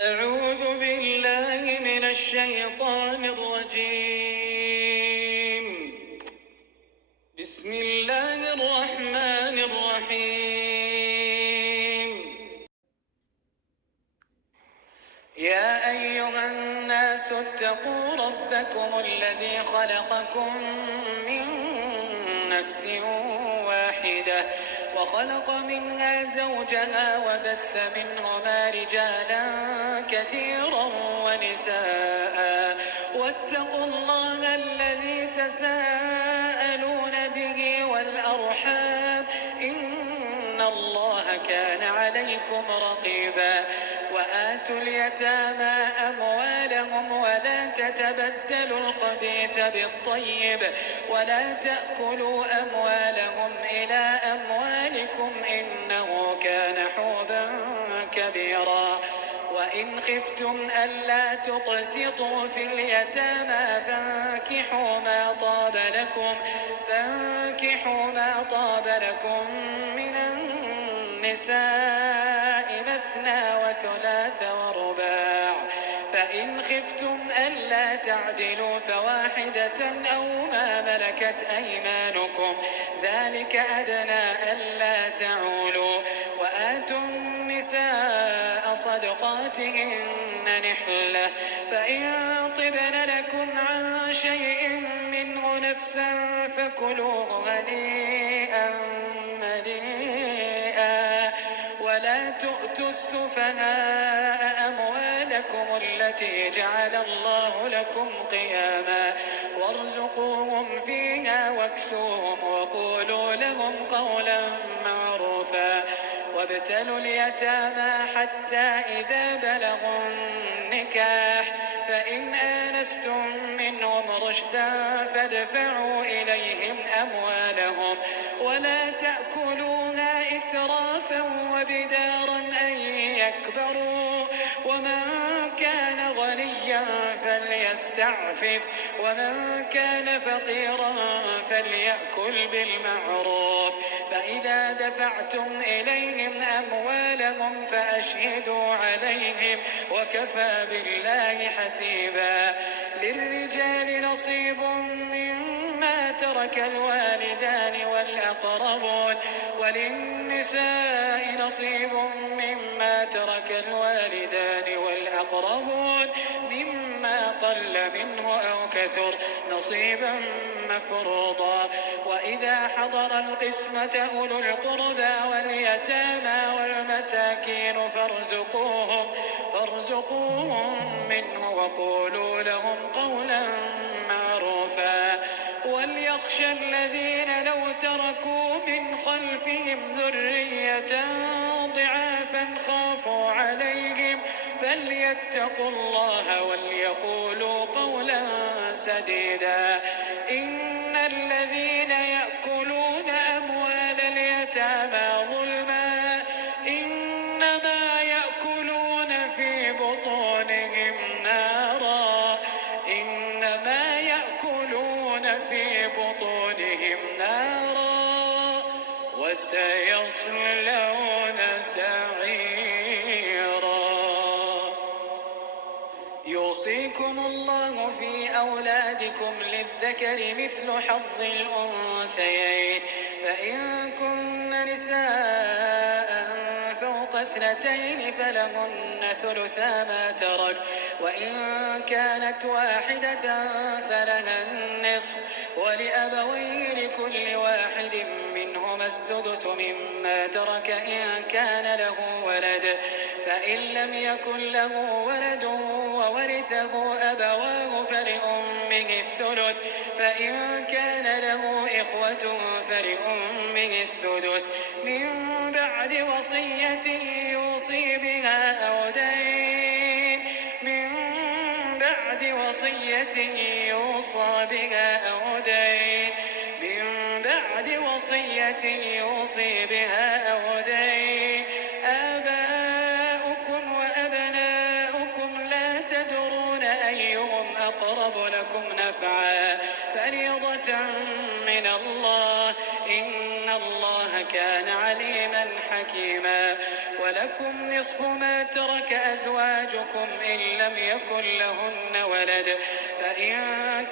أعوذ بالله من الشيطان الرجيم. بسم الله الرحمن الرحيم. يا أيها الناس اتقوا ربكم الذي خلقكم من نفس واحدة وخلق منها زوجها وبث منهما رجالا كثيرا ونساء واتقوا الله الذي تساءلون به والأرحام إن الله كان عليكم رقيبا. وآتوا اليتامى أموالهم ولا تتبدلوا الخبيث بالطيب ولا تأكلوا أموالهم إلى أموالكم إنه كان حوبا كبيرا. وإن خفتم ألا تقسطوا في اليتامى فانكحوا ما طاب لكم من النساء مثنى وثلاث ورباع. فإن خفتم ألا تعدلوا فواحدة أو ما ملكت أيمانكم ذلك أدنى ألا تعولوا. وآتوا النساء صدقاتهن نحلة فإن طبن لكم عن شيء منه نفسا فكلوه هنيئا مريئا. ولا تؤتوا السفهاء أموالكم التي جعل الله لكم قياما وارزقوهم فيها واكسوهم وقولوا لهم قولا معروفا. وابتلوا اليتامى حتى إذا بلغوا النكاح فإن آنستم منهم رشدا فادفعوا إليهم أموالهم ولا تأكلوها إسرافا وبدارا أن يكبروا. ومن كان غنيا فليستعفف ومن كان فقيرا فليأكل بالمعروف. فإذا دفعتم إليهم أموالهم فأشهدوا عليهم وكفى بالله حسيبا. للرجال نصيب مما ترك الوالدان والأقربون وللنساء نصيب مما ترك الوالدان والأقربون مما قل منه أو كثر نصيبا مفروضا. وإذا حضر القسمة أولو القربى واليتامى والمساكين فارزقوهم منه وقولوا لهم قولا معروفا. وليخشى الذين لو تركوا من خلفهم ذرية ضعافا خافوا عليهم فليتقوا الله وليقولوا قولا سديدا. إن الذين يأكلون أموال اليتامى ظلما إنما يأكلون في بطونهم نارا وسيصلون سعيرا. يوصيكم الله في أولادكم للذكر مثل حظ الأنثيين فإن كن نساء فوق اثنتين فلهن ثلثا ما ترك وإن كانت واحدة فلها النصف ولأبويه لكل واحد منهما السدس مما ترك إن كان له ولد فإن لم يكن له ولد وورثه أبواه فلأمه الثلث فإن كان له إخوة فلأمه السدس من بعد وصية يوصي بها أو دين يوصى بها أو دين يوصي بها أو دين. آباؤكم وأبناؤكم لا تدرون أيهم أقرب لكم نفعا فريضة من الله إن الله كان عليما حكيما. ولكم نصف ما ترك أزواجكم إن لم يكن لهن ولد فإن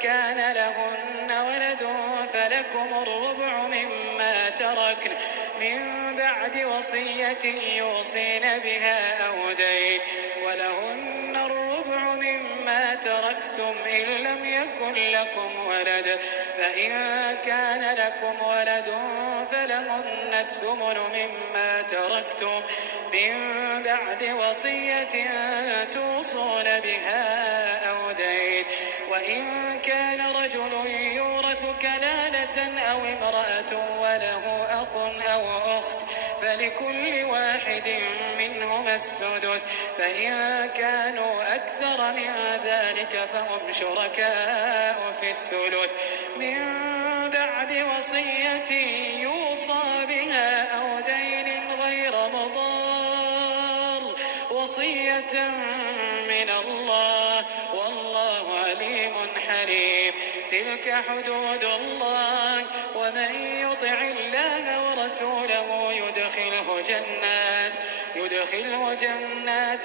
كان لهن ولد فلكم الربع مما تركن من بعد وصية يوصين بها أو دين ولهن الربع مما تركتم إن لم يكن لكم ولد فإن كان لكم ولد فلهن الثمن مما تركتم من بعد وصية توصون بها أو دين وإن كان رجل يورث كلالة أو امرأة وله أخ أو أخت فلكل واحد منهما السدس فإن كانوا أكثر من ذلك فهم شركاء في الثلث من بعد وصية يوصى بها أو دين غير مضار وصية من الله والله عليم حليم تلك حدود الله ومن يطع الله ورسوله يدخله جنات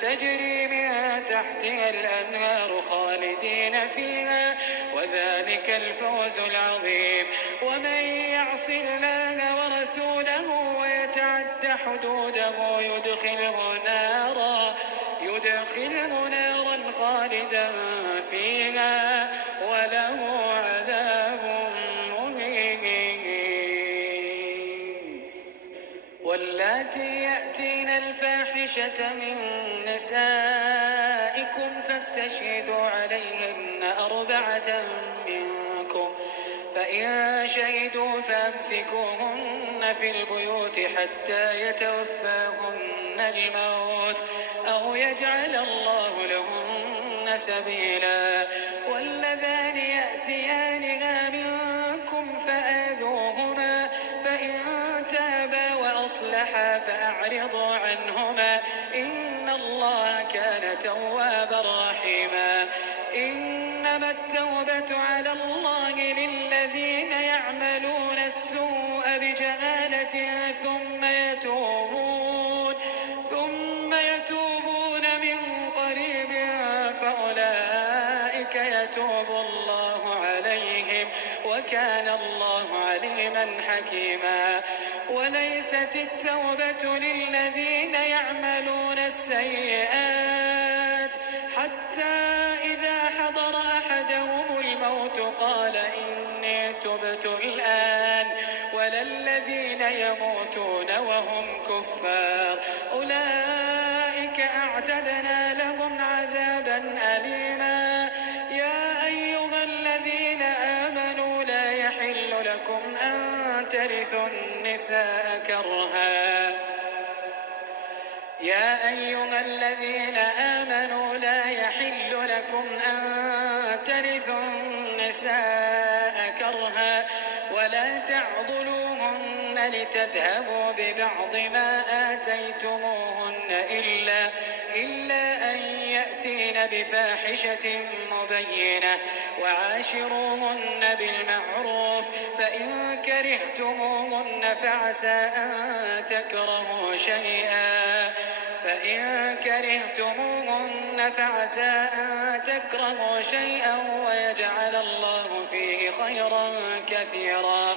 تجري من تحتها الأنهار خالدين فيها وذلك الفوز العظيم ومن يعص الله ورسوله ويتعد حدوده يدخله نارا خالدا فيها وله عذاب مهين واللاتي يأتين الفاحشة من نسائكم فاستشهدوا عليهن 4 منكم فإن شهدوا فامسكوهن في البيوت حتى يتوفاهن الموت أو يجعل الله لهن سبيلا واللذان يأتيانها منكم فآذوهما فإن تابا وأصلحا فأعرضوا عنهما إن الله كان توابا رحيما إنما التوبة على الله للذين يعملون السوء بجهالة ثم يتوبون من قريب فأولئك يتوب الله عليهم وكان الله عليما حكيما وليست التوبة للذين يعملون السيئات حتى إذا حضر أحدهم الموت قال إني تبت الآن ولا الذين يموتون وهم كفار أولئك أعتدنا لهم عذابا أليما يا أيها الذين آمنوا لا يحل لكم أن ترثوا النساء كرها يا أيها الذين آمنوا لا يحل لكم أن ترثوا النساء كرها ولا تعضلوهن لتذهبوا ببعض ما آتيتموهن إلا أن يأتين بفاحشة مبينة وعاشروهن بالمعروف فإن كرهتموهن فعسى أن تكرهوا شيئا ويجعل الله فيه خيرا كثيرا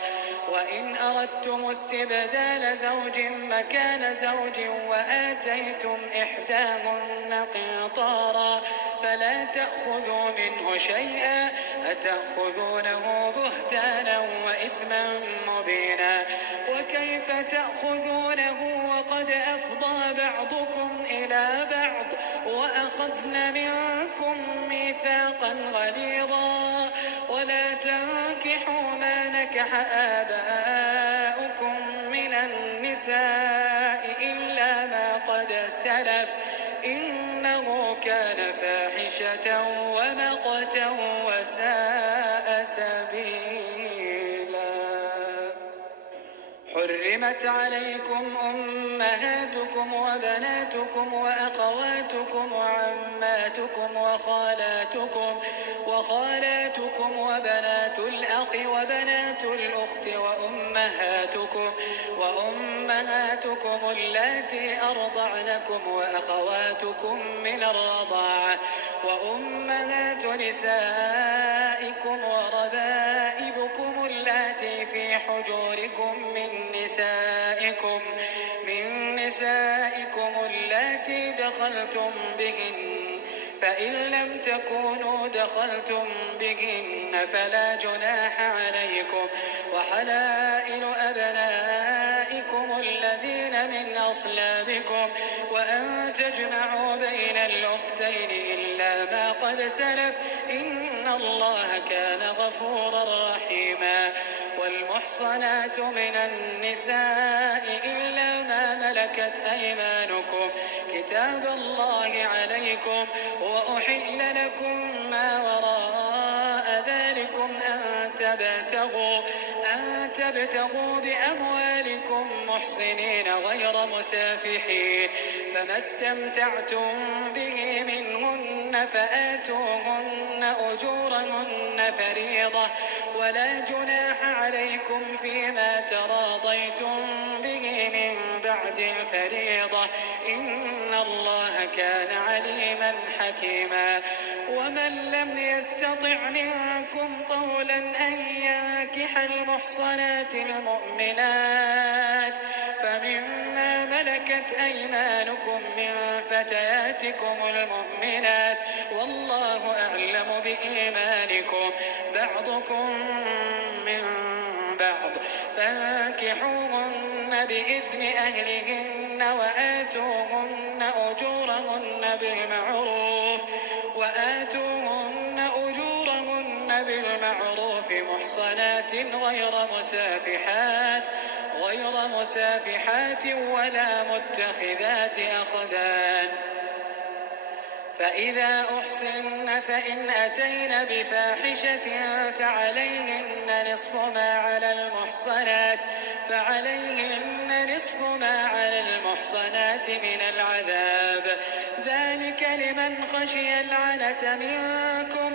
وإن أردتم استبدال زوج مكان زوج وآتيتم إحداهن قنطارا فلا تأخذوا منه شيئا أتأخذونه بهتانا وإثما مبينا وكيف تأخذونه وقد أفضى بعضكم إلى بعض وأخذن منكم ميثاقا غليظا ولا تنكحوا ما نكح آباؤكم من النساء إلا ما قد سلف إنه كان فاحشة ومقتا وساء سبيلا حرمت عليكم أمهاتكم وبناتكم وأخواتكم وعماتكم وخالاتكم وبنات الأخ وبنات الأخت وأمهات وأمهاتكم اللاتي أرضعنكم وأخواتكم من الرضاعة وأمهات نسائكم وربائبكم اللاتي في حجوركم من نسائكم اللاتي دخلتم بهن فإن لم تكونوا دخلتم بهن فلا جناح عليكم وحلائل أبنائكم الذين من أصلابكم وأن تجمعوا بين الأختين إلا ما قد سلف إن الله كان غفورا رحيما والمحصنات من النساء إلا ما ملكت أيمانكم كتاب الله عليكم وأحل لكم ما وراء ذلكم أن تبتغوا بأموالكم محصنين غير مسافحين فما استمتعتم به منهن فآتوهن أجورهن فريضة ولا جناح عليكم فيما تراضيتم به من بعد الفريضة إن الله كان عليما حكيما ومن لم يستطع منكم طولا أن ينكح المحصنات المؤمنات فمما ملكت أيمانكم من فتياتكم المؤمنات والله أعلم بإيمانكم بعضكم من بعض فانكحوهن بإذن أهلهن وآتوهن أجورهن بالمعروف محصنات غير مسافحات ولا متخذات أخدان فإذا أحصن فإن أتين بفاحشة فعليهن نصف ما على المحصنات من العذاب ذلك لمن خشي العنة منكم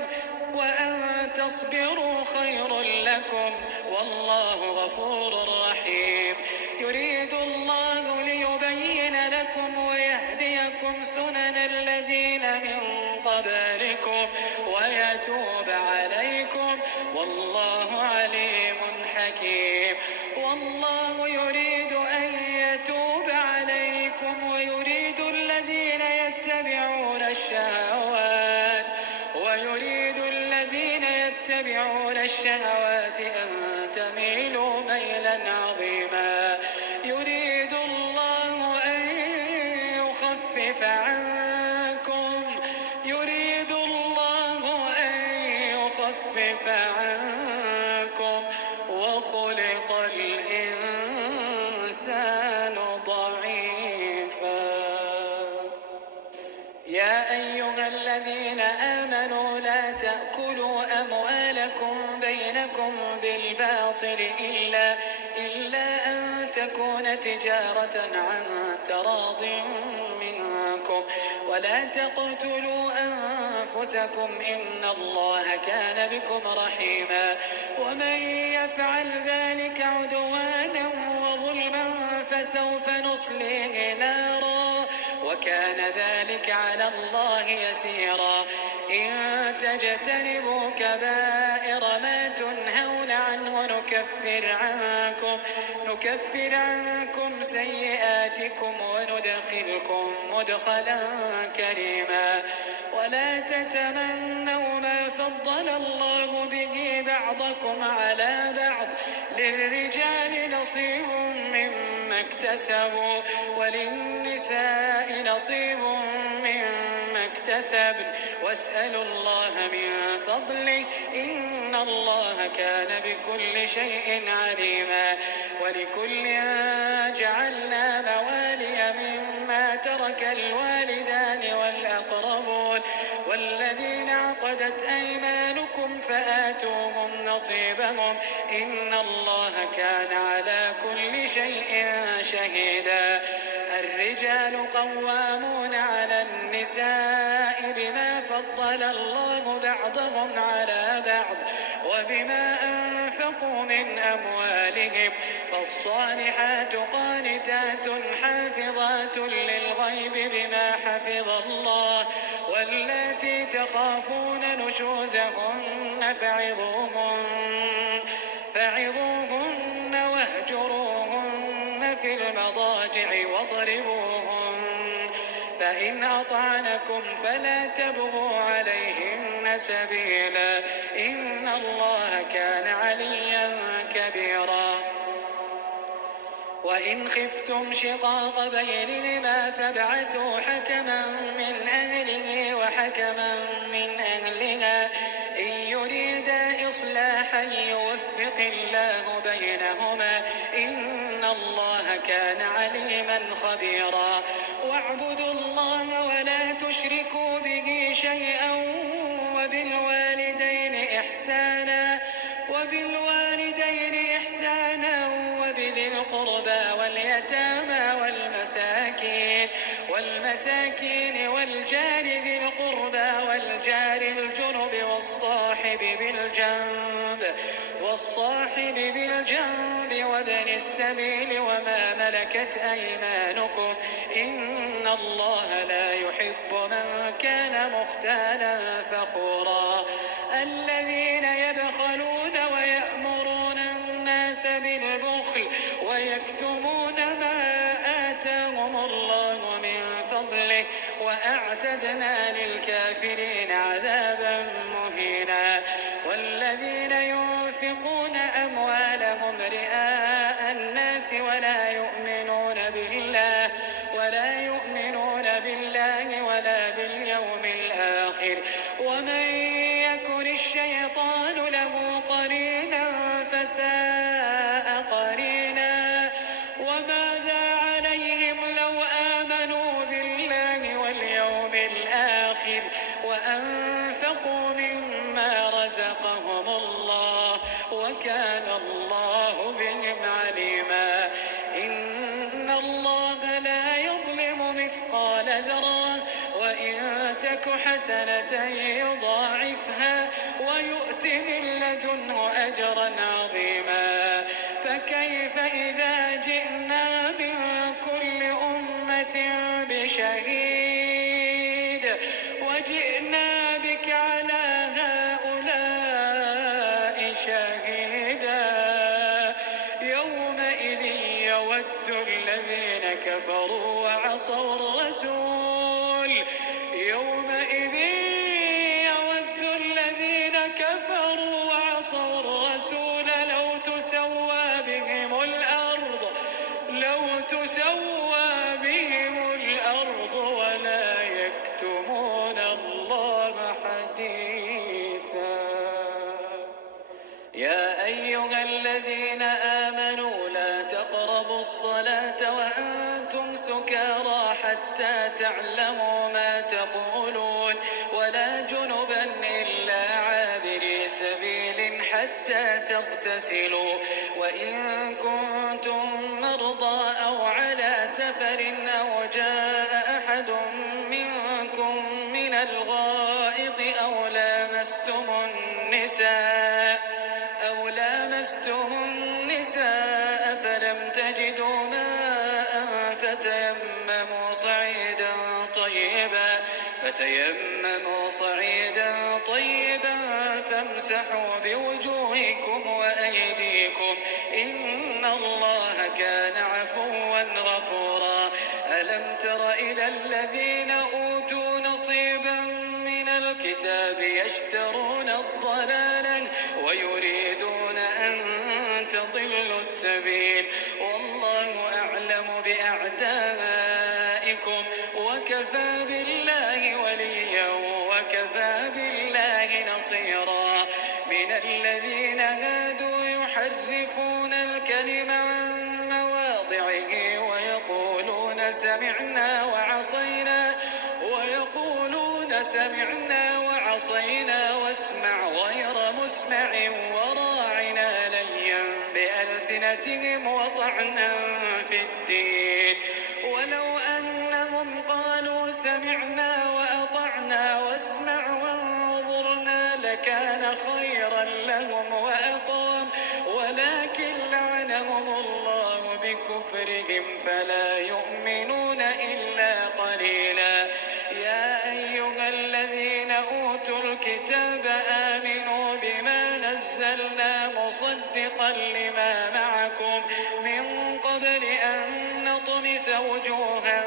وأن تصبروا خير لكم والله غفور رحيم يريد الله ليبين لكم ويهديكم سنن الذين من قبلكم ويتوب عليكم والله عليم حكيم والله يريد أن يتوب عليكم ويريد الذين يتبعون الشهوات أن تميلوا ميلا عظيما يريد الله أن يخفف عنكم وخلق الإنسان ضعيفا يا أيها الذين آمنوا لا تأكلوا أموالكم بينكم بالباطل إلا أن تكون تجارة عن تراض منكم ولا تقتلوا أنفسكم إن الله كان بكم رحيما ومن يفعل ذلك عدوانا وظلما فسوف نصليه نارا وكان ذلك على الله يسيرا إن تجتنبوا كبائر ما تنهون عنه نكفر عنكم سيئاتكم وندخلكم مدخلا كريما ولا تتمنوا ما فضل الله به بعضكم على بعض للرجال نصيب مما اكتسبوا وللنساء نصيب مما اكتسبن واسألوا الله من فضله إن الله كان بكل شيء عليما ولكل جعلنا موالي مما ترك الوالدان والأقربون والذين عقدت أيمانكم فآتوهم نصيبهم إن الله كان على كل شيء شهيدا الرجال قوامون على النساء بما فضل الله بعضهم على بعض وبما أنفقوا من أموالهم فالصالحات قانتات حافظات للغيب بما حفظ الله واللاتي تخافون نشوزهن فعظوهن واهجروهن في المضاجع واضربوهن فإن أطعنكم فلا تبغوا عليهن سبيلا إن الله كان عليا كبيرا وإن خفتم شقاق بينهما فابعثوا حكما من أهله وحكما من أهلها إن يريدا إصلاحا يوفق الله بينهما إن الله كان عليما خبيرا واعبدوا الله ولا تشركوا به شيئا وبالوالدين إحسانا وبذي القربى واليتامى والمساكين والجار ذي القربى والجار الجنب والصاحب بالجنب وابن السبيل وما ملكت أيمانكم إن الله لا يحب من كان مختالا فخورا الذين يبخلون ويأمرون الناس بالبخل ويكتمون ما آتاهم الله من فضله وأعتدنا للكافرين عذابا مهينا والذين ينفقون أموالهم رئاء الناس ولا يؤمنون بالله ولا باليوم الآخر ومن يكن الشيطان له قرينا فساء قرينا وماذا عليهم لو آمنوا بالله واليوم الآخر وأنفقوا مما رزقهم الله وكان الله بهم عليما إن الله لا يظلم مثقال ذرة وإن تك حسنة يضاعفها ويؤت من لدنه أجرا عظيما فكيف إذا جئنا من كل أمة بشهيد وجئنا بك على هؤلاء شهيدا يومئذ يود الذين كفروا وعصوا الرسول لو تسوى بهم الأرض ولا يكتمون الله حديثا يا أيها الذين آمنوا لا تقربوا الصلاة وأنتم سكارى حتى تعلموا ما تقولون ولا جنبا إلا عابري سبيل حتى تغتسلوا وإن كنتم مرضى أو على سفر أو جاء أحد منكم من الغائط أو لامستم النساء فلم تجدوا ماء فتيمموا صعيدا طيبا فامسحوا بوجوهكم وأيديكم إن الله كان عفوا غفورا ألم تر إلى الذين أوتوا نصيبا من الكتاب يشترون الضلالة ويريدون أن تضلوا السبيل والله أعلم بأعدائكم وكفى بالله وليا وكفى بالله نصيرا من الذين هادوا يحرفون الكلم عن مواضعه ويقولون سمعنا وعصينا واسمع غير مسمع وراعنا ليا بألسنتهم وطعنا في الدين ولو أن سمعنا وأطعنا واسمع وانظرنا لكان خيرا لهم وأقوم ولكن لعنهم الله بكفرهم فلا يؤمنون إلا قليلا. يا أيها الذين أوتوا الكتاب آمنوا بما نزلنا مصدقا لما معكم من قبل أن نطمس وجوها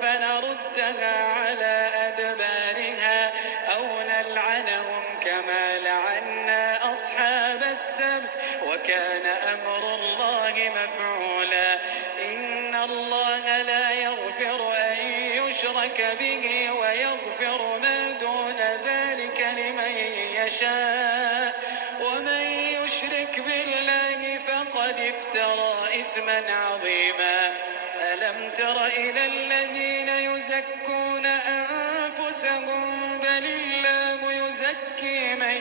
فنردها على أدبارها أو نلعنهم كما لعنا أصحاب السبت وكان أمر الله مفعولا. إن الله لا يغفر أن يشرك به ويغفر ما دون ذلك لمن يشاء ومن يشرك بالله فقد افترى إثما عظيما. ألم تر إلى الذين يزكون أنفسهم بل الله يزكي من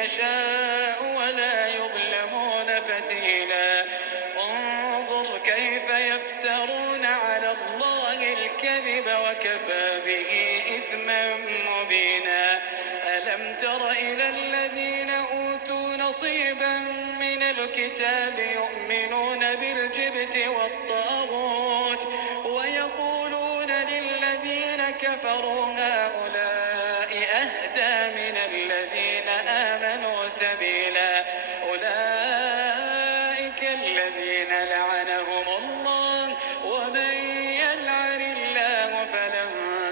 يشاء ولا يظلمون فتيلا. انظر كيف يفترون على الله الكذب وكفى به إثما مبينا. ألم تر إلى الذين أوتوا نصيبا من الكتاب يؤمنون بالجبت والطاغوت ويقولون للذين كفروا هؤلاء أهدى من الذين آمنوا سبيلا. أولئك الذين لعنهم الله ومن يلعن الله فلن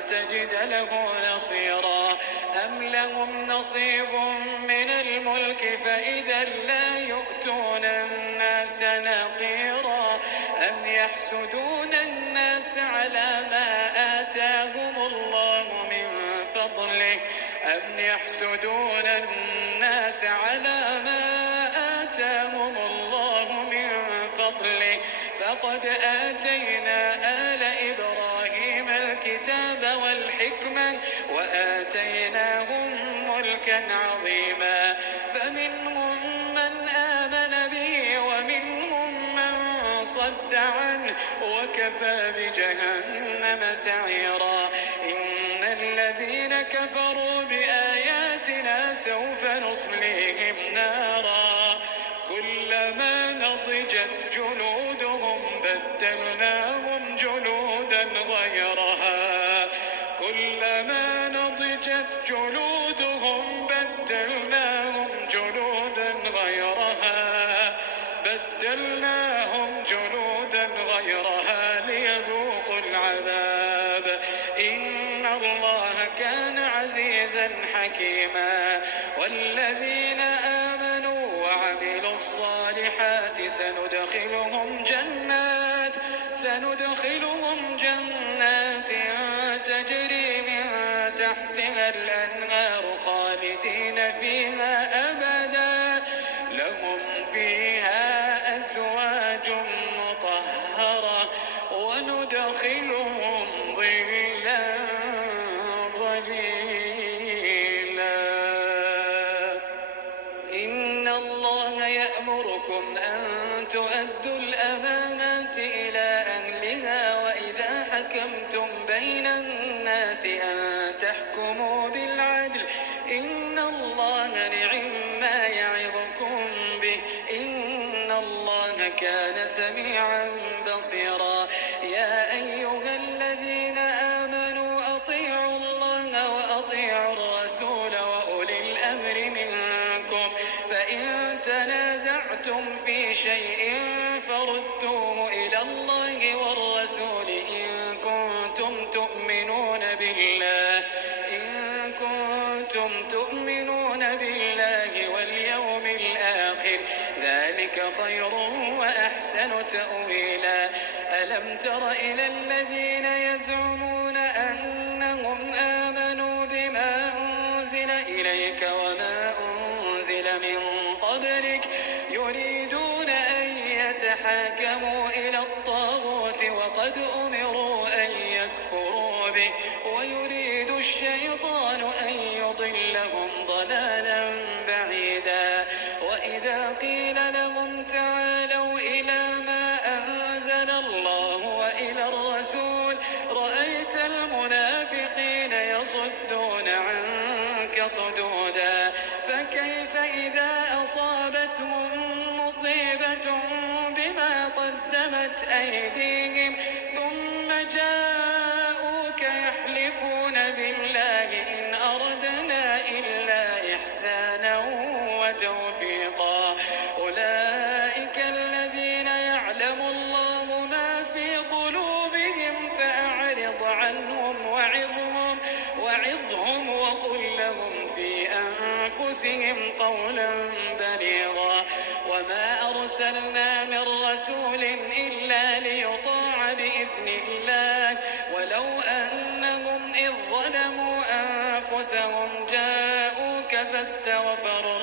تجد له نصيرا. أم لهم نصيب من الملك فإذا لا يؤتون الناس نقيرا. أم يحسدون الناس على ما آتاهم الله من فضله أم يحسدون الناس على ما آتاهم الله من فضله فقد آتينا آل إبراهيم الكتاب والحكمة وآتيناهم ملكا عظيما. فمنهم من آمن به ومنهم من صد عنه وكفى بجهنم سعيرا. إن الذين كفروا بآياتنا سوف نصليهم نارا كلما نضجت جلودهم بدلناهم جلودا غيرها كلما نضجت جلودهم بدلناهم جلودا غيرها ليذوقوا العذاب. إن الله كان عزيزا حكيما. والذين آمنوا وعملوا الصالحات سندخلهم جنات تجري من تحتها الأنهار خالدين فيها أبدا لهم فيها أزواج مطهرة وندخلهم ظلا ظليلا. إن الله يأمركم أن تؤدوا الأمانات إلى أهلها وإذا حكمتم بين الناس أن تحكموا بالعدل. إن الله نعم يعظكم به إن الله كان سميعا بصيرا. يا أيها الذين آمنوا أطيعوا الله وأطيعوا الرسول وأولي الأمر منكم فإن تنازعتم في شيء فردوه إلى الله والرسول إن كنتم تؤمنون بالله واليوم الآخر ذلك خير وأحسن تأويلا. ألم تر إلى الذين يزعمون أنهم آمنوا بما أنزل إليك وما أنزل من قبلك يريدون أن يتحاكموا إلى الطاغوت وقد أمروا أن يكفروا به ويريد الشيطان أن يضلهم ضلالا بعيدا. وإذا قيل لهم تعالوا إلى ما أنزل الله وإلى الرسول رأيت المنافقين يصدون عنك صدودا فكيف إذا أصابتهم مصيبة بما قدمت أيديهم ثم جاءوك يحلفون بالله إن أردنا إلا إحسانا وتوفيقا أولئك الذين يعلم الله ما في قلوبهم فأعرض عنهم وعظهم وقل لهم في أنفسهم قولا بليغا وما أرسلنا من رسول إلا ليطاع بإذن الله ولو أنهم إذ ظلموا أنفسهم جاءوك فاستغفروا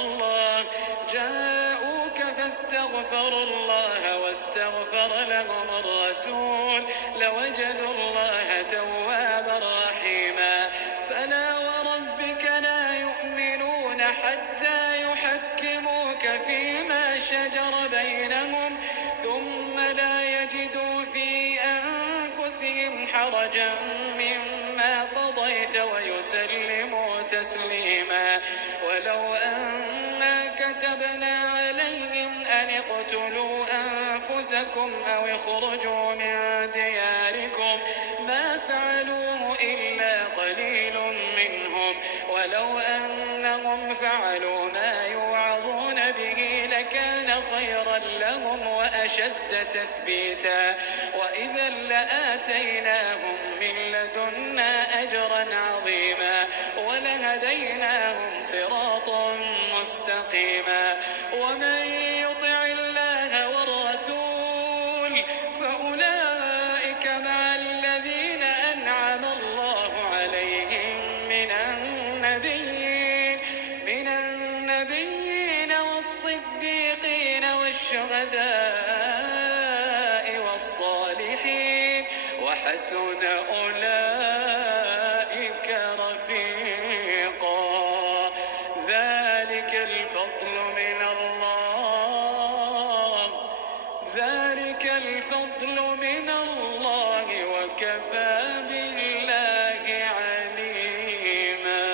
الله واستغفر لهم الرسول لوجدوا الله توابا رحيما فلا وربك لا يؤمنون حتى يحكموك فيما شجر بينهم ثم لا يجدوا في أنفسهم حرجا مما قضيت ويسلموا تسليما ولو أنا كتبنا عليهم أن اقتلوا أنفسكم أو اخرجوا من دياركم ما فعلوه إلا قليل منهم ولو أنهم فعلوا ما يوعظون به لكان خيرا لهم وأشد تثبيتا وإذا لآتيناهم من لدنا أجرا عظيما ولهديناهم صراطا مستقيما ومن يطع الله والرسول فأولئك مع الذين أنعم الله عليهم من النبيين والصديقين والشهداء والصالحين وحسن أولئك رفيقا ذلك الفضل من الله وكفى بالله عليما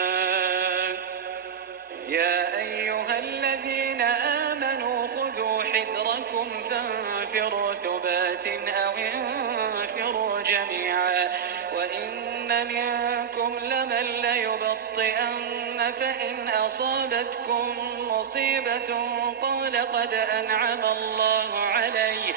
يا أيها الذين آمنوا خذوا حذركم فانفروا ثبات أو انفروا جميعا وإن منكم لمن ليبطئن فإن أصابتكم مصيبة قال قد أنعم الله علي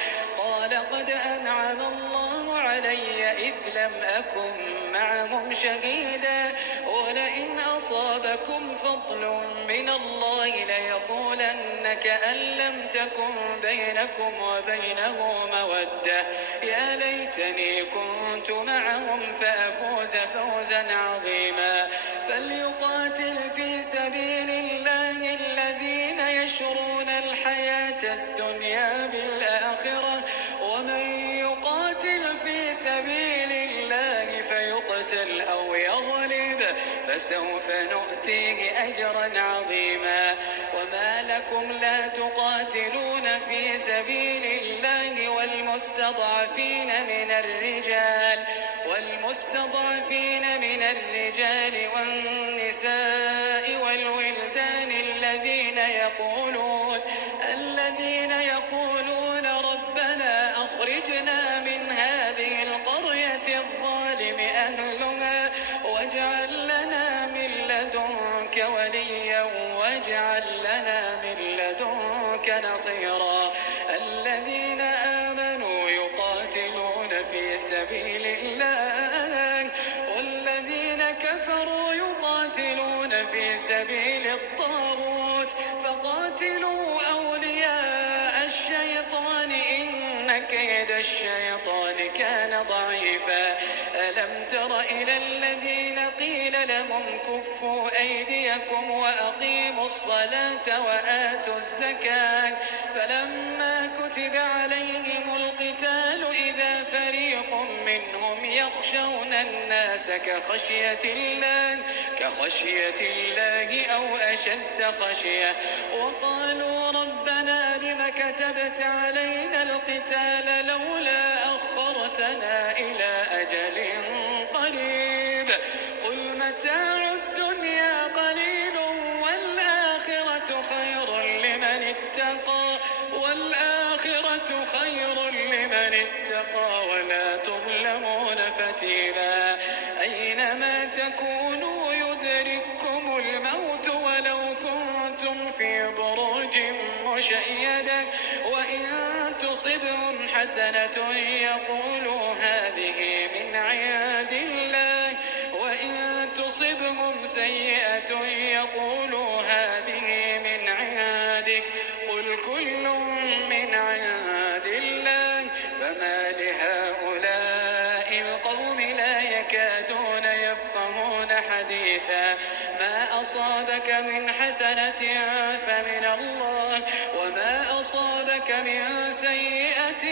إذ لم أكن معهم شهيدا ولئن أصابكم فضل من الله ليقولن كأن لم تكن بينكم وبينه مودة يا ليتني كنت معهم فأفوز فوزا عظيما فليقاتل في سبيل الله الذين يشرون الحياة الدنيا بالآخرة ومن يقاتل في سبيل الله فيقتل أو يغلب فسوف نؤتيه أجرا عظيما وما لكم لا تقاتلون في سبيل الله والمستضعفين من الرجال والنساء والولدان الذين يقولون ربنا أخرجنا من هذه القرية الظالم أهلها واجعل لنا من لدنك وليا واجعل لنا من لدنك نصيرا الذين آمنوا يقاتلون في سبيل الله والذين كفروا يقاتلون في سبيل الطاغوت فقاتلوا أولياء الشيطان إن كيد الشيطان كان ضعيفا ألم تر إلى الذين قيل لهم كفوا أيديكم وأقيموا الصلاة وآتوا الزكاة فلما كتب عليهم القتال إذا فريق منهم يخشون الناس كخشية الله أو أشد خشية وقالوا ربنا لم كتبت علينا القتال لولا أخرتنا إلى أجل قريب قل متاع تكونوا يدرككم الموت ولو كنتم في بروج مشيدة وإن تصبهم حسنة يقولوا هذه من عند الله وإن تصبهم سيئة يقولوا هذه من عندك قل كل من عند الله فما لهؤلاء القوم لا يكادون يفقهون حديثا ما أصابك من حسنة فمن الله وما أصابك من سيئة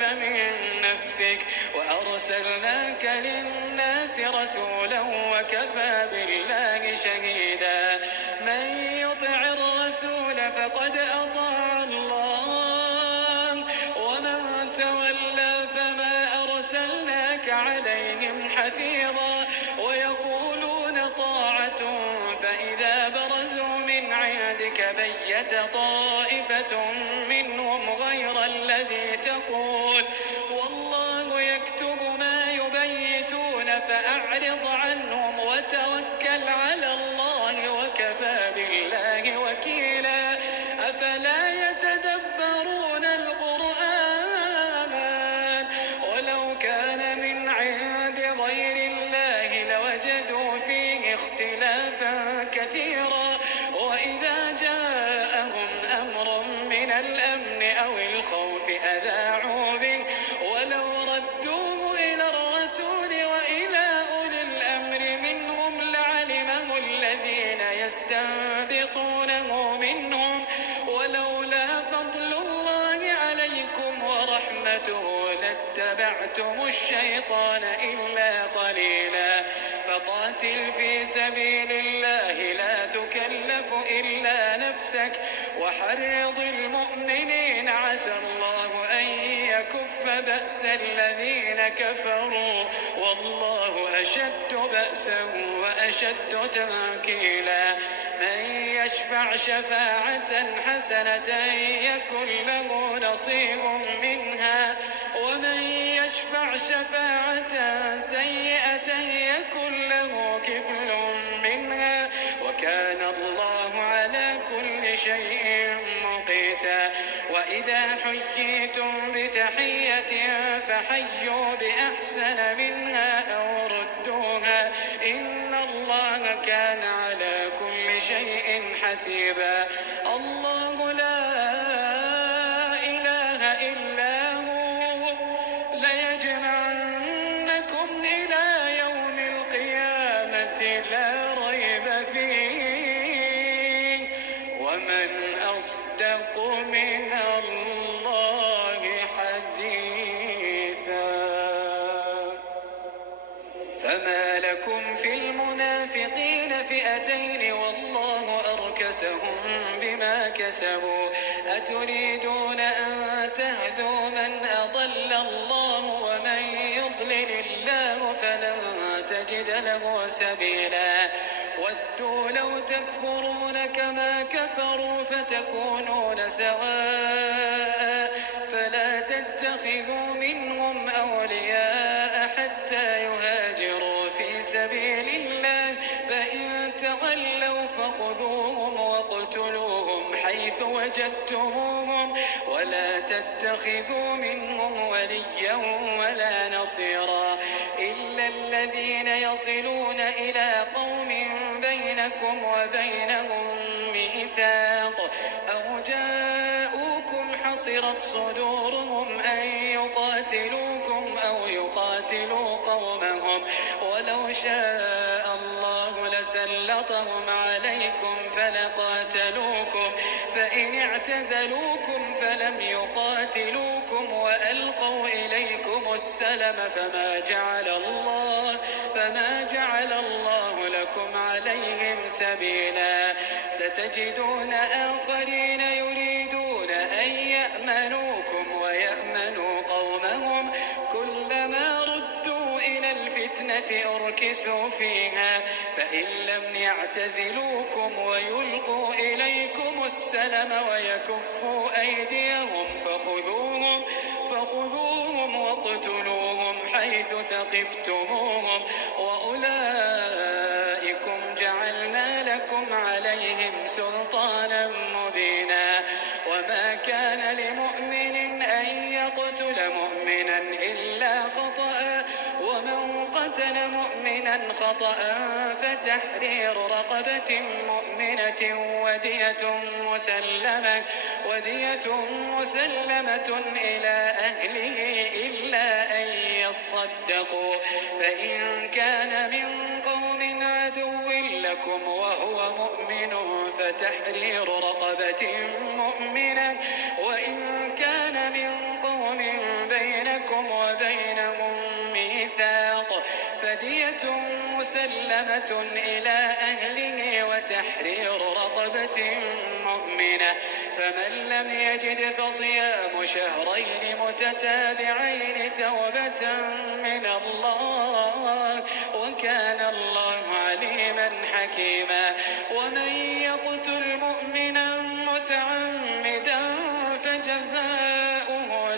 فمن نفسك وأرسلناك للناس رسولا وكفى بالله شهيدا من يطع الرسول فقد أطاع الله ومن تولى فما أرسلناك عليهم حفيظا ويقولون طاعة فإذا برزوا من عندك بيت طائفة منهم غير الذي تقول والله يكتب ما يبيتون فأعرض عنهم وتوكل على الله وكفى بالله وكيلا أفلا يتدبرون القرآن ولو كان من عند غير الله لوجدوا فيه اختلافا كثيرا وإذا جاءهم أمر من الأمن أو الخوف أذاعوا به ولو ردوه إلى الرسول وإلى أولي الأمر منهم لعلمه الذين يستنبطونه منهم ولولا فضل الله عليكم ورحمته لاتبعتم الشيطان إلا قليلا فقاتل في سبيل الله لا تكلف إلا نفسك وحرض المؤمنين عسى الله أن يكف بأس الذين كفروا والله أشد بأسا وأشد تنكيلا من يشفع شفاعة حسنة يكن له نصيب منها ومن يشفع شفاعة سيئة يكن له كفل منها وكان الله على كل شيء مقيتا وإذا حييتم بتحية فحيوا بأحسن منها أو ردوها إن الله كان على كل شيء حسيبا الله لا إله إلا هو ليجمعنكم إلى يوم القيامة لا ريب فيه ومن أصدق من الله حديثا فما لكم في المنافقين فئتين والله أركسهم بما كسبوا أتريدون أن تهدوا من أضل الله ومن يضلل الله فلن تجد له سبيلا ودوا لو تكفرون كما كفروا فتكونون سواء فلا تتخذوا منهم أولياء حتى يهاجروا في سبيل الله فإن تولوا فخذوهم واقتلوهم حيث وجدتموهم ولا تتخذوا منهم وليا ولا نصيرا إلا الذين يصلون إلى قوم بينكم وبينهم ميثاق أو جاءوكم حصرت صدورهم أن يقاتلوكم أو يقاتلوا قومهم ولو شاء الله لسلطهم عليكم فلقاتلوكم فإن اعتزلوكم فلم يقاتلوكم وألقوا إليكم السلم فما جعل الله لكم عليهم سبيلا ستجدون آخرين يريدون أن يأمنوكم ويأمنوا قومهم كلما ردوا إلى الفتنة أركسوا فيها فإن لم يعتزلوكم ويلقوا إليكم السلم ويكفوا أيديهم فخذوهم واقتلوهم حيث ثقفتموهم وأولئك لكم عليهم سلطانا مبينا. وما كان لمؤمن أن يقتل مؤمنا إلا خطأ، ومن قتل مؤمنا خطأ فتحرير رقبة مؤمنة ودية مسلمة إلى أهله إلا أن يصدقوا، فإن كان من قوم عدو لكم وهو مؤمن فتحرير رقبة مؤمنة، وإن كان من قوم بينكم وبينهم ميثاق فدية مسلمة إلى أهله وتحرير رقبة مؤمنة. فمن لم يجد فصيام شهرين متتابعين توبة من الله، وكان الله عليما حكيما. ومن يقتل مؤمنا متعمدا فجزاؤه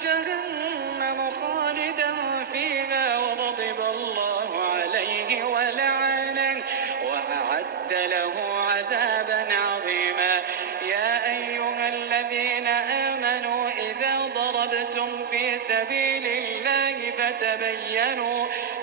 جهنم خالدا فيها وغضب الله عليه ولعنه وأعد له عذابا عظيما. يا أيها الذين آمنوا إذا ضربتم في سبيل الله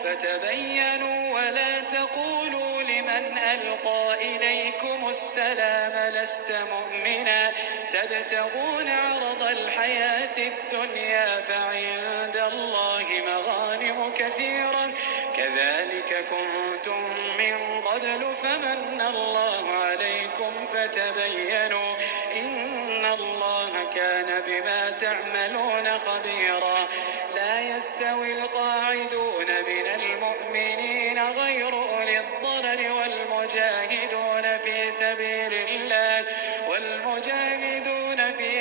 فتبينوا ولا تقولوا لمن ألقى إليكم السلام لست مؤمنا تبتغون عرض الحياة الدنيا فعند الله مغانم كثيرا كذلك كنتم من قبل فمن الله عليكم فتبينوا إن الله كان بما تعملون خبيرا. لا يستوي القاعدون من المؤمنين غير أولي الضرر والمجاهدون في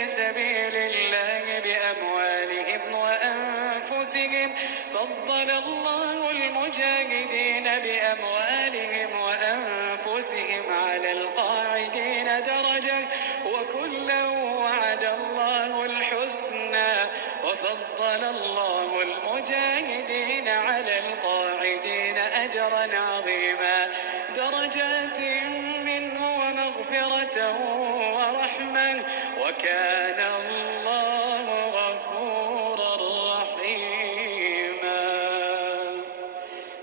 سبيل الله بأموالهم وأنفسهم فضل الله المجاهدين بأموالهم وأنفسهم على القاعدين درجة وكلا وعد الله الحسنى وفضل الله المجاهدين على القاعدين أجرا عظيما درجات منه ومغفرة ورحمة وكان الله غفورا رحيما.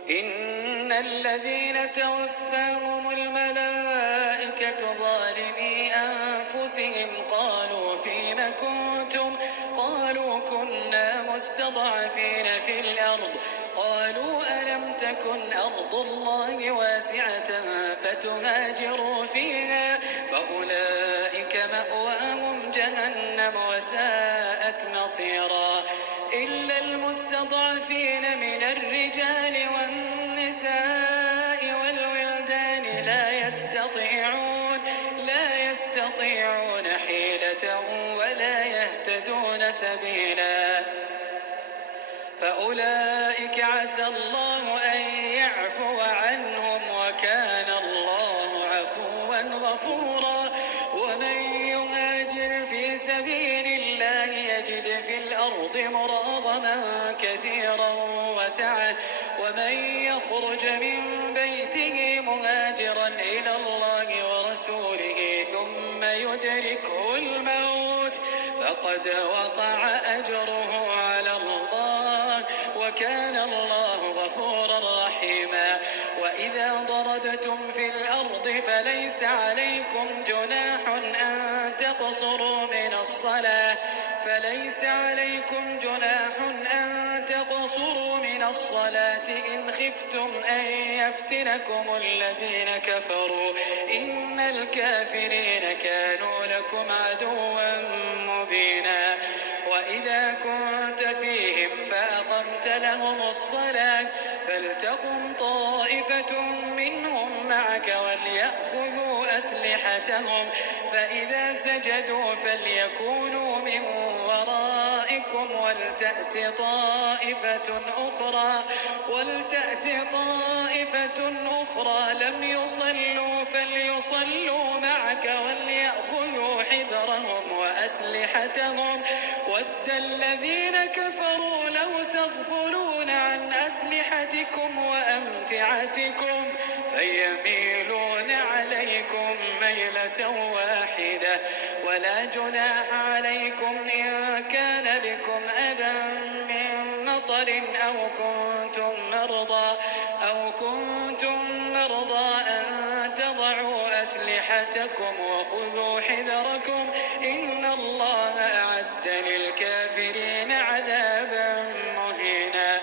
إن الذين توفاهم الملائكة ظالمي أنفسهم قالوا فيم كنتم قالوا كنا مستضعفين في الأرض قالوا ألم تكن أرض الله واسعة فتهاجروا فيها فأولئك مأواهم جهنم وساءت مصيرا. إلا المستضعفين من الرجال والنساء والولدان لا يستطيعون حيلة ولا يهتدون سبيلا فأولئك عسى الله أن يعفو عنهم وكان الله عفوا غفورا. ومن يهاجر في سبيل الله يجد في الأرض مراغما كثيرا وسعة ومن يخرج من بيته مهاجرا إلى الله ورسوله ثم يدركه الموت فقد وقع أجره على الله وكان الله غفورا رحيما. وإذا ضربتم في الأرض فليس عليكم جناح أن تقصروا من الصلاة إن خفتم أن يفتنكم الذين كفروا إن الكافرين كانوا لكم عدوا مبينا. وإذا كنت فيهم فأقمت لهم الصلاة فلتقم طائفة منهم معك وليأخذوا أسلحتهم فإذا سجدوا فليكونوا من ورائكم ولتأت طائفة أخرى لم يصلوا فليصلوا معك وليأخذوا حذرهم وأسلحتهم ود الذين كفروا لو تغفلون عن أسلحتكم وأمتعتكم فيميلون عليكم ميلة واحدة. ولا جناح عليكم إن كان بكم أذى من مطر أو كنتم مرضى أن تضعوا أسلحتكم وخذوا حذركم إن الله أعد للكافرين عذابا مهينا.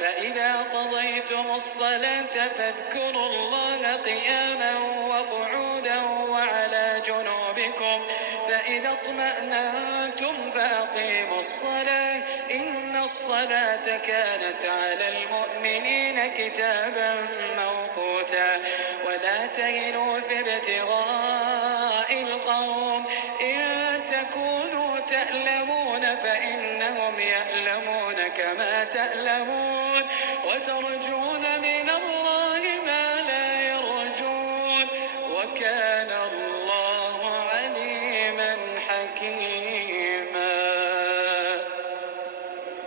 فإذا قضيتم الصلاة فاذكروا الله قياما وقعودا وعلى جنوبكم فإذا اطمأننتم فأقيموا الصلاة إن الصلاة كانت على المؤمنين كتابا موقوتا. ولا تهنوا في ابتغاء القوم إن تكونوا تألمون فإنهم يألمون كما تألمون وترجون من الله ما لا يرجون وكان الله عليما حكيما.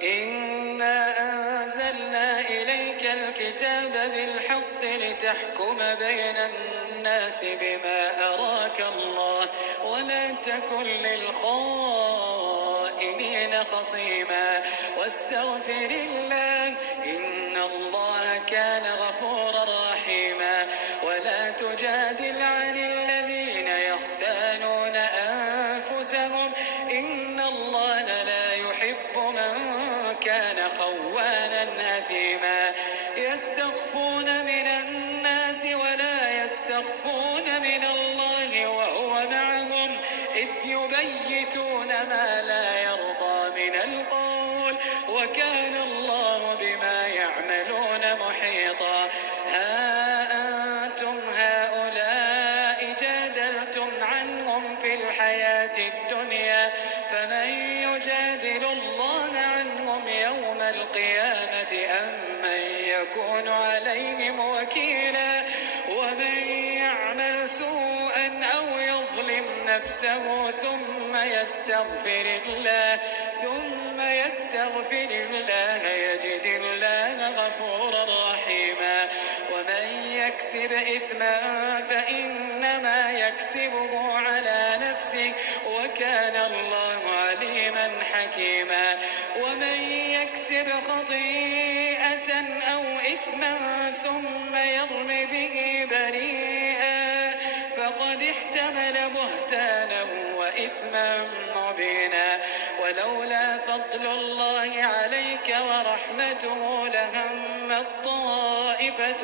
إنا أنزلنا إليك الكتاب بالحق لتحكم بين الناس بما أراك الله ولا تكن للخائنين خصيما واستغفر الله إن الله كان غفورا رحيما. ولا تجادل عن الذين يختانون أنفسهم إن الله لا يحب من كان خوانا أثيما. يستخفون من الناس ولا يستخفون من الله وهو معهم إذ يبيتون ما لا يرضى من القول وكان الله بما يعملون محيطا. ها أنتم هؤلاء جادلتم عنهم في الحياة الدنيا فمن يجادل الله عنهم يوم القيامة أم من يكون عليهم وكيلا. ومن يعمل سوءا أو يظلم نفسه ثم يستغفر الله يجد الله غفورا رحيما. ومن يكسب إثما فإنما يكسبه على نفسه وكان الله عليما حكيما. ومن يكسب خطيئة أو إثما ثم يرم به بريئا فقد احتمل بهتانا وإثما مبينا. ولولا فضل الله عليك ورحمته لهمت طائفة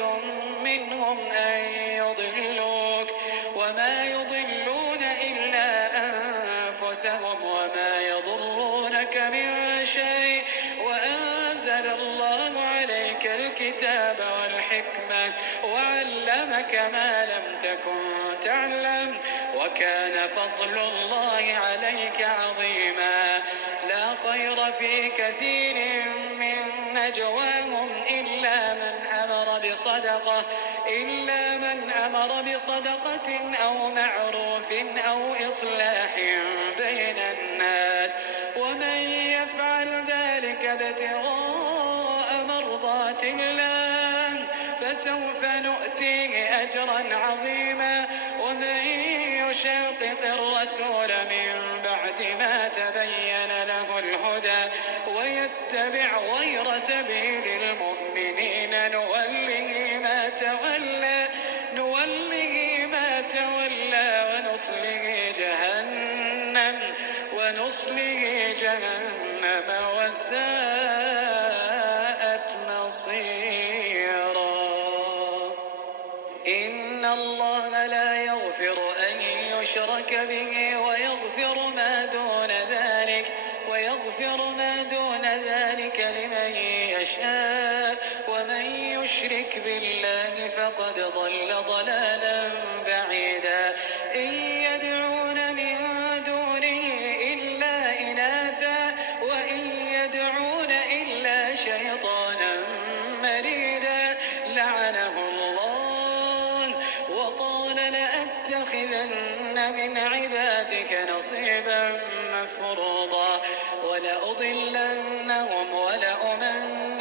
منهم أن يضلوك وما يضلون إلا أنفسهم وما يضرونك من شيء. وأنزل الله عليك الكتاب والحكمة وعلمك ما لم تكن تعلم وكان فضل الله عليك عظيما. لا خير في كثير من نجواهم إلا من أمر بصدقة أو معروف أو إصلاح بين الناس ومن يفعل ذلك ابتغاء مرضات الله فسوف نؤتيه أجرا عظيما. ومن يشاقق الرسول من بعد ما تبين له الهدى ويتبع غير سبيل المؤمنين نوله ما تولى ونصله جهنم وساءت مصيرا. إن الله لا يغفر أن يشرك به ويغفر ما دون ذلك لمن يشاء ومن يشرك بالله فقد ضل ضلالا بعيدا. إن يدعون من دونه إلا إناثا وإن يدعون إلا شيطانا مريدا لعنه الله وقال لأتخذن من عبادك نصيبا مفروضا ولأضلنهم ولأمنينهم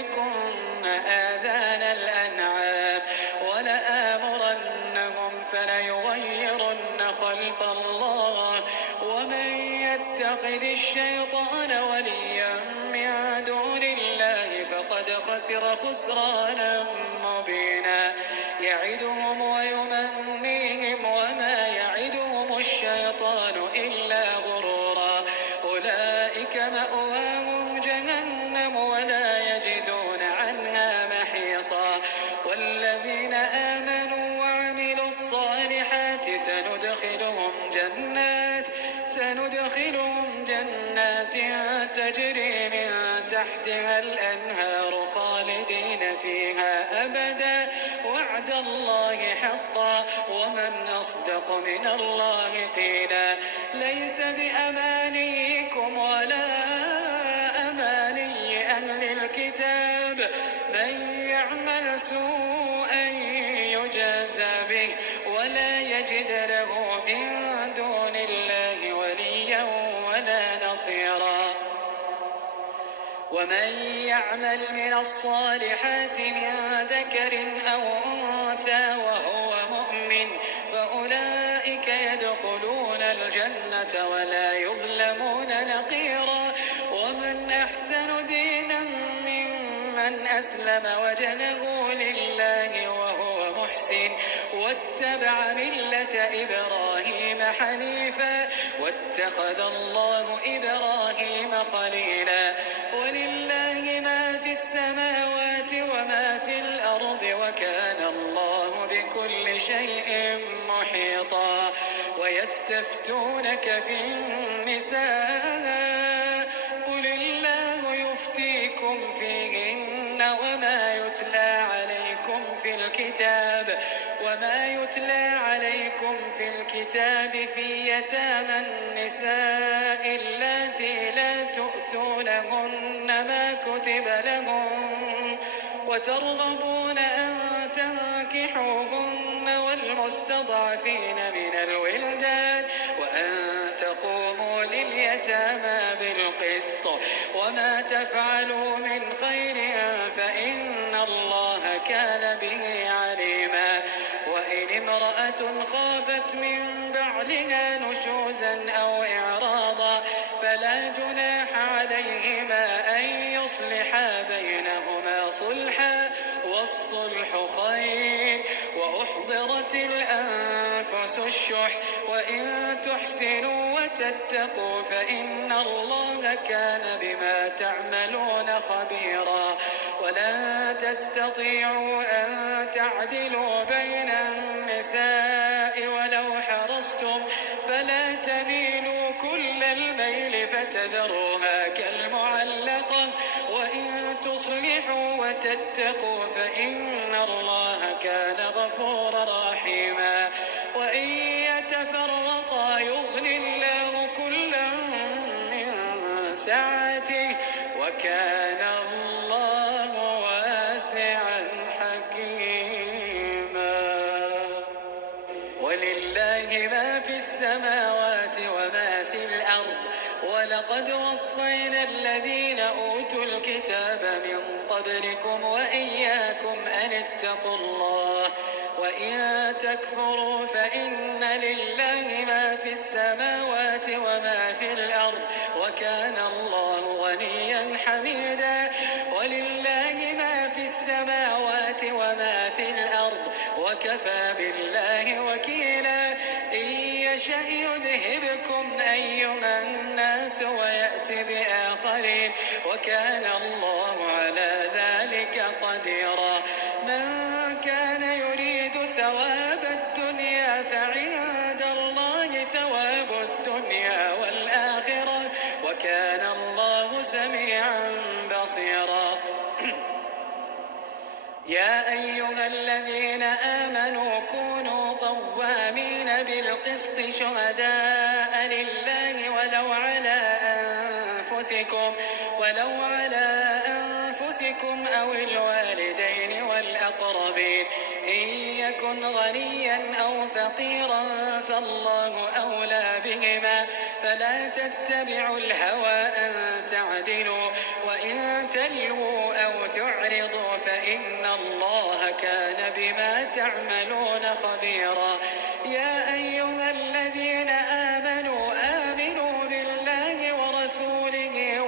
لتبتكن آذان الأنعام ولآمرنهم فليغيرن خلق الله ومن يتخذ الشيطان وليا من دون الله فقد خسر خسرانا مبينا يعدهم ويمنيهم وما يعدهم الشيطان إلا غرورا أولئك مأواهم جهنم ولا يجدون عنها محيصا والذين آمنوا وعملوا الصالحات سندخلهم جنات تجري من تحتها الأنهار خالدين فيها أبدا وعد الله حقا ومن أصدق من الله قيلا ليس بأمانيكم ولا أماني أهل الكتاب من يعمل سوءا يجازى به ولا يجد له من دون الله وليا ولا نصيرا ومن يعمل من الصالحات من ذكر أو أنثى وهو مؤمن فأولئك يدخلون الجنة ولا يظلمون نقيرا ومن أحسن دينا ممن أسلم وجهه لله وهو محسن واتبع ملة إبراهيم حنيفا واتخذ الله إبراهيم خليلا ولله ما في السماوات وما في الأرض وكان الله بكل شيء محيطا ويستفتونك في النساء قل الله يفتيكم فيهن وما يتلى عليكم في الكتاب في يتامى النساء اللاتي لا تؤتونهن ما كتب لهن وترغبون أن تنكحوهن والمستضعفين من الولدان وأن تقوموا لليتامى بالقسط وما تفعلوا من خير فإن الله كان به عليما وإن امرأة خافت من بعلها نشوزا أو إعراضا فلا جناح عليهما أن يصلحا بينهما صلحا والصلح خير وأحضرت الأنفس الشح وإن تحسنوا وتتقوا فإن الله كان بما تعملون خبيرا ولن تستطيعوا أن تعدلوا بين النساء ولو حرصتم فلا تميلوا كل الميل فتذروها كالمعلقة وإن تصلحوا وتتقوا فإن الله كان غفورا رحيما وإن يتفرقا يغني الله كلا من سعته وكان الله واسعا حكيما ولله ما في السماوات وما في الأرض ولقد وصينا الذين أوتوا الكتاب من قبلكم وإياكم أن اتقوا الله وإن تكفروا فإن لله ما في السماوات وما في الأرض وكان الله غنيا حميدا ولله ما في السماوات وما في الأرض وكفى بالله وكيلا إن يشأ يذهبكم أيها الناس ويأتي بآخرين وكان الله على ذلك قديرا من كان يريد ثواب الدنيا فعند الله ثواب الدنيا والآخرة وكان الله سميعا بصيرا يا أيها الذين آمنوا كونوا قوامين بالقسط شهداء لله ولو على أنفسكم أو الوالدين والأقربين إن يكن غنيا أو فقيرا فالله أولى بهما فلا تتبعوا الهوى أن تعدلوا وإن تلووا أو تعرضوا فإن الله كان بما تعملون خبيرا. يا أيها الذين آمنوا بالله ورسوله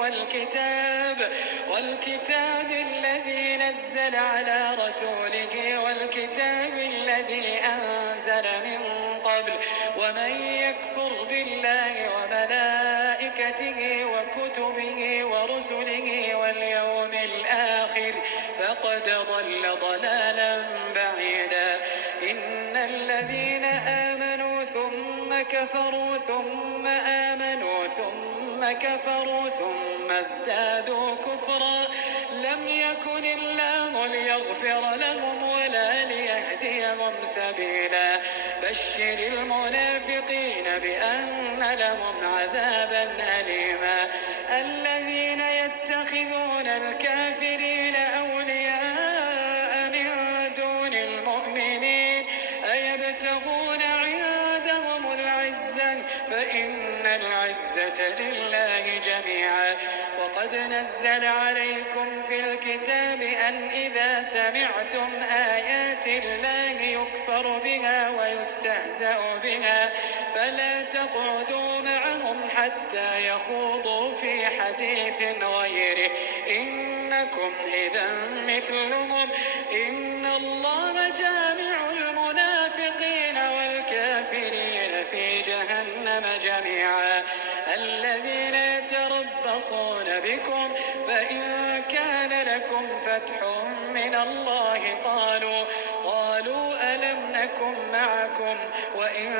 والكتاب الذي نزل على رسوله والكتاب الذي أنزل من قبل ومن يكفر بالله وملائكته وكتبه ورسله واليوم الآخر فقد ضل ضلالا بعيدا. إن الذين آمنوا ثم كفروا ثم آمنوا ثم كفروا ثم ازدادوا كفرا لم يكن الله ليغفر لهم ولا ليهديهم سبيلا. بشر المنافقين بأن لهم عذابا أليما. الذين يتخذون الكافرين أولياء من دون المؤمنين أيبتغون عندهم العزة فإن العزة لله جميعا. وقد نزل عليكم في الكتاب أن إذا سمعتم آيات الله يكفر بها ويستهزأ بها فلا تقعدوا معهم حتى يخوضوا في حديث غيره إنكم إذا مثلهم إن الله جامع المنافقين والكافرين في جهنم جميعا. الذين يتربصون بكم فإن كان لكم فتح من الله قالوا ألم نكن معكم وإن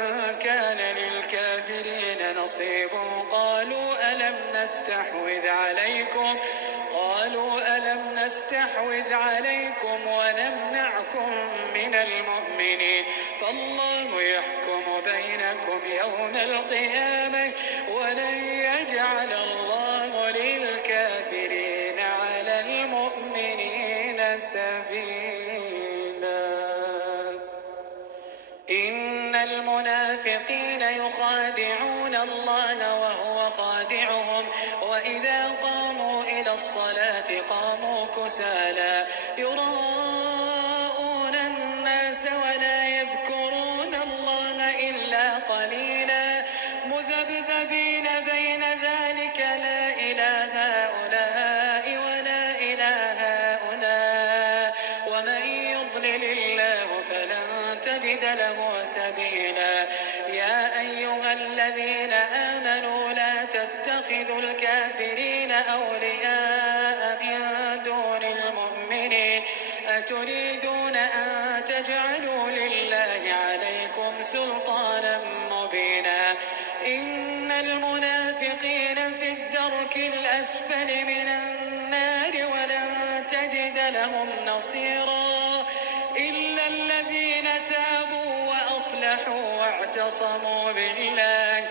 كان للكافرين نصيب قالوا ألم نستحوذ عليكم ونمنعكم من المؤمنين فالله يحكم بينكم يوم القيامة ولن يجعل الله للكافرين على المؤمنين سبيلا. إن المنافقين يخادعون الله وهو خادعهم وإذا قاموا إلى الصلاة قاموا كسالى يراءون الناس ولا يذكرون الله إلا قليلا مذبذبين بين ذلك لا إله هؤلاء ولا إله هؤلاء ومن يضلل الله فلن تجد له سبيلا. يا أيها الذين آمنوا لا تتخذوا الكافرين أولياء من دون المؤمنين أتريدون أن تجعلوا لله عليكم سلطانا مبينا. إن المنافقين في الدرك الأسفل من النار ولن تجد لهم نصيرا إلا الذين تابوا وأصلحوا واعتصموا بالله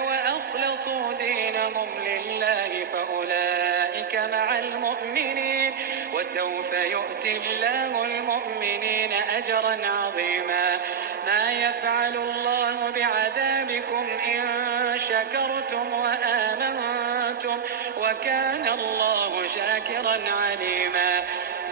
وأخلصوا دينهم لله فأولئك مع المؤمنين وسوف يؤتي الله المؤمنين أجرا عظيما. ما يفعل الله بعذابكم إن شكرتم وآمنتم وكان الله شاكرا عليما.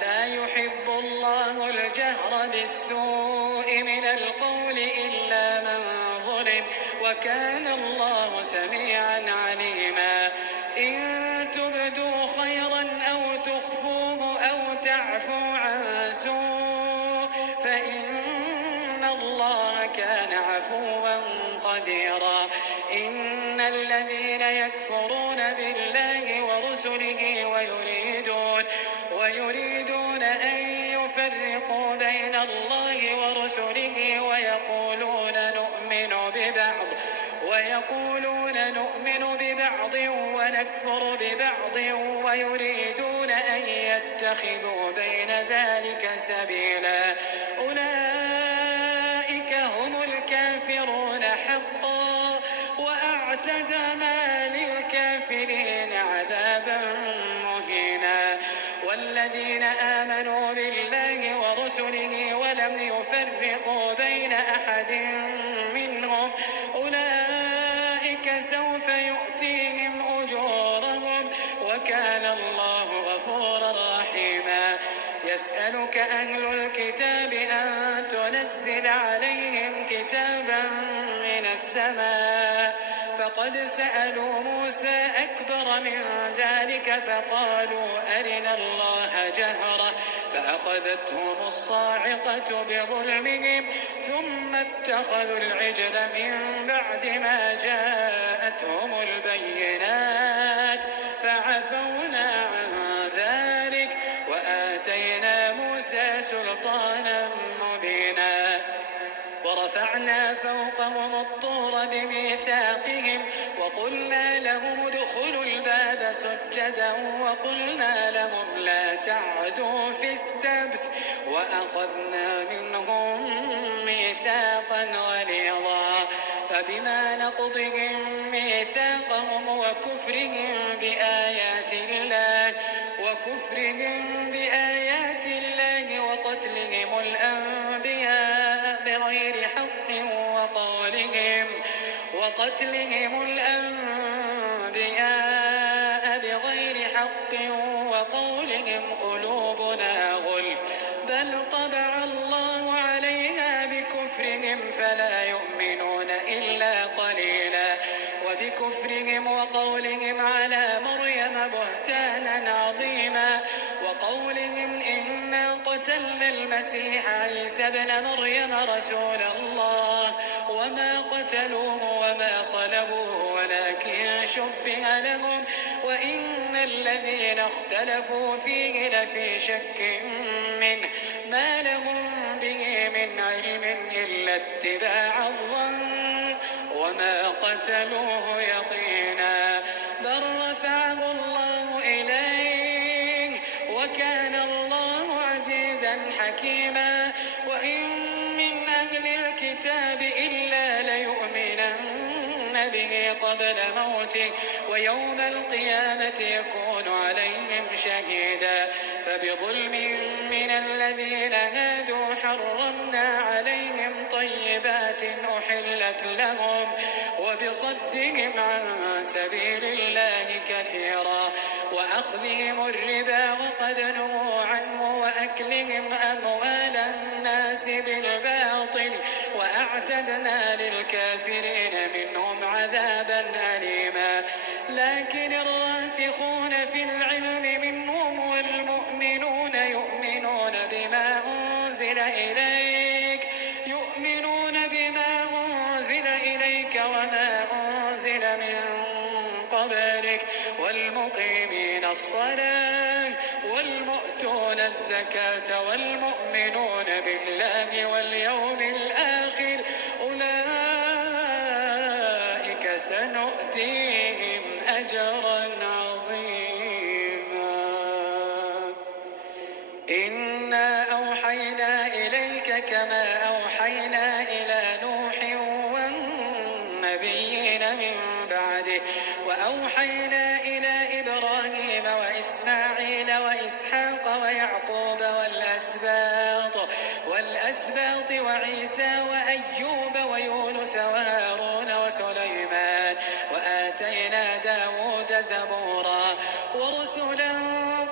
لا يحب الله الجهر بالسوء من القول إلا من ظلم وكان الله سميعا عليما. إن تبدوا خيرا أو تخفوه أو تعفو عن سوء فإن الله كان عفوا قديرا. إن الذين يكفرون بالله ورسله ويريدون أن يفرقوا بين الله ورسله ويقولون نؤمن ببعض ونكفر ببعض ويريدون أن يتخذوا بين ذلك سبيلا أولئك هم الكافرون حقا وأعتدنا للكافرين عذابا مهينا. والذين آمنوا بالله ورسله ولم يفرقوا بين أحد منهم أولئك فسوف يؤتيهم أجورهم وكان الله غفورا رحيما. يسألك أهل الكتاب أن تنزل عليهم كتابا من السماء فقد سألوا موسى أكبر من ذلك فقالوا أرنا الله جهرة فأخذتهم الصاعقة بظلمهم ثم اتخذوا العجل من بعد ما جاءتهم البينات فعفونا عن ذلك وآتينا موسى سلطانا مبينا. ورفعنا فوقهم الطور بميثاقهم وقلنا لهم ادخلوا الباب سجدا وقلنا لهم لا تعدوا في السبت وأخذنا منهم ميثاقا غليظا. فبما نقضهم ميثاقهم وكفرهم بآيات الله وقتلهم الأنبياء بغير حق وقولهم قلوبنا غلف بل طبع الله عليها بكفرهم فلا يؤمنون إلا قليلا. وبكفرهم وقولهم على مريم بهتانا عظيما وقولهم إنا قتلنا المسيح عيسى ابن مريم رسول الله وما قتلوه وما صلبوه ولكن شبه لهم وإن الذين اختلفوا فيه لفي شك منه ما لهم به من علم إلا اتباع الظن وما قتلوه يقينا بل رفعه الله إليه وكان الله عزيزا حكيما. وإن من أهل الكتاب إلا ليؤمنن به قبل موته ويوم القيامة يكون عليهم شهيدا. فبظلم من الذين هادوا حرمنا عليهم طيبات أحلت لهم وبصدهم عن سبيل الله كثيرا وأخذهم الربا وقد نهوا عنه وأكلهم أموال الناس بالباطل وأعتدنا للكافرين منهم عذابا أليما. لكن الراسخون في العلم منهم والمؤمنون يؤمنون بما أنزل إليك وما أنزل من قبلك والمقيمين الصلاة والمؤتون الزكاة والمؤمنون بالله واليوم الآخر أولئك سنؤتيهم أجرا عظيما. إنا أوحينا إليك كما أوحينا إلى نوح والنبيين من بعده وأوحينا إلى إبراهيم وإسماعيل وإسحاق ويعقوب والأسباط وعيسى وأيوب ويونس وهارون وسليمان وآتينا داود زبورا ورسلا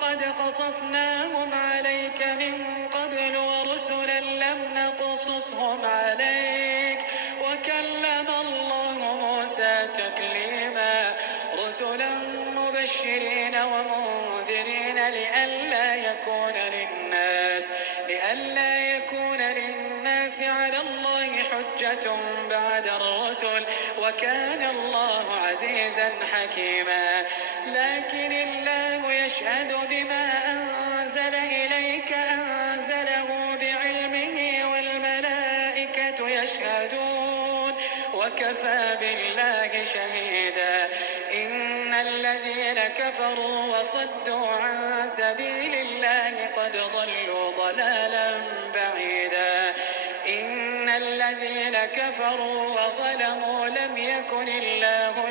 قد قصصناهم عليك من قبل ورسلا لم نقصصهم عليك وكلم الله موسى تكليما. رسلا مبشرين ومنذرين لئلا يكون للناس على الله حجة بعد الرسل وكان الله عزيزا حكيما. لكن الله يشهد بما أنزل إليك أنزله بعلمه والملائكة يشهدون وكفى بالله شهيدا. إن الذين كفروا وصدوا عن سبيل الله قد ضلوا ضلالا بعيدا. إن الذين كفروا وظلموا لم يكن الله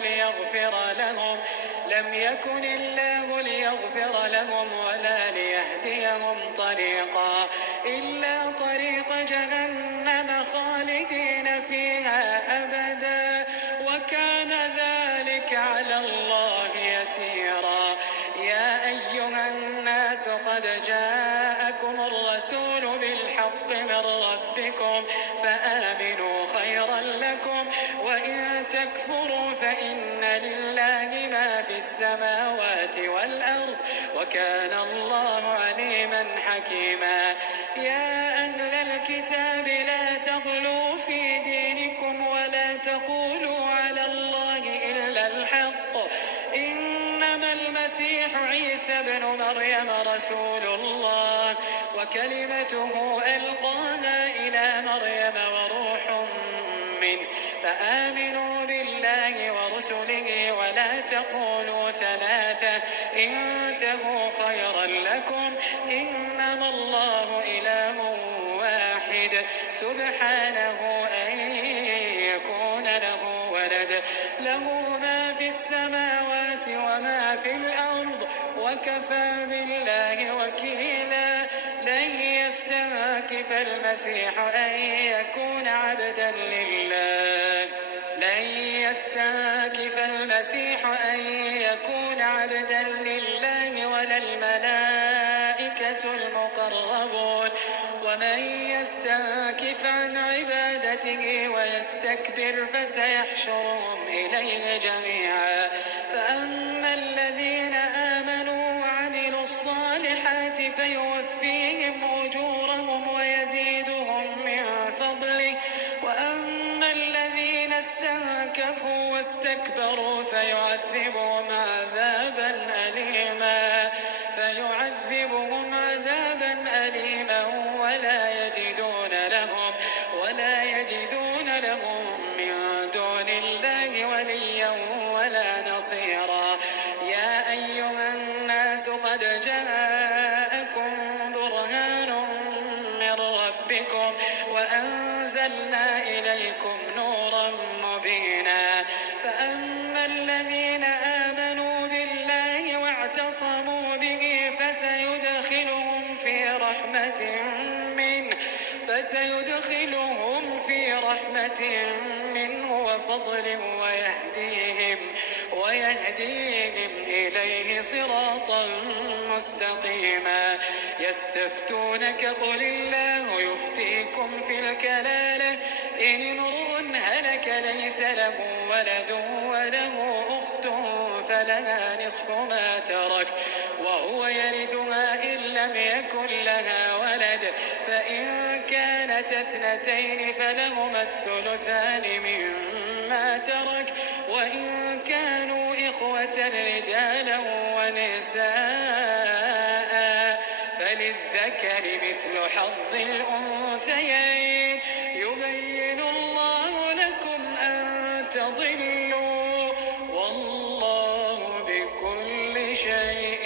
ليغفر لهم ولا ليهديهم طريقا إلا طريق جهنم خالدين فيها أبدا وكان ذلك ذلك على الله يسيرا. يا أيها الناس قد جاءكم الرسول بالحق من ربكم فآمنوا خيرا لكم، وإن تكفروا فإن لله ما في السماوات والأرض وكان الله عليما حكيما. يا أهل الكتاب لا تغلوا في دينكم ولا تقولوا على الله إلا الحق، إنما المسيح عيسى ابن مريم رسول الله وكلمته ألقاها إلى مريم وروح منه، فآمنوا بالله ورسله ولا تقولوا ثلاثة انتهوا خيرا لكم، إنما الله إله واحد سبحانه أن يكون له ولد، له ما في السماوات وما في الأرض وكفى بالله وكيلا. لن يستنكف المسيح أن يكون عبدا لله، لن يستنكف المسيح أن يكون عبدا لله ولا الملائكة المقربون، ومن يستنكف عن عبادته ويستكبر فسيحشرهم إليه جميعا. فأما الذين آمنوا وعملوا الصالحات فيوفيهم أجورهم ويزيدهم من فضله، وأما الذين استنكفوا واستكبروا فيعذبهم عذابا أليما ولا يجدون لهم من دون الله وليا ولا نصيرا. يا أيها الناس قد جاءكم برهان من ربكم وأنزلنا إليكم نورا مبينا. فأما الذين آمنوا بالله واعتصموا به فسيدخلهم في رحمة منه وفضل ويهديهم إليه صراطا مستقيما. يستفتونك قل الله يفتيكم في الكلالة إن امرؤ هلك ليس له ولد وله أخت فلها نصف ما ترك وهو يرثها إن لم يكن لها ولد، فإن كانت اثنتين فلهما الثلثان مما ترك، وإن كانوا إخوة رجالا ونساء فللذكر مثل حظ الأنثيين. يبين الله لكم أن تضلوا والله بكل شيء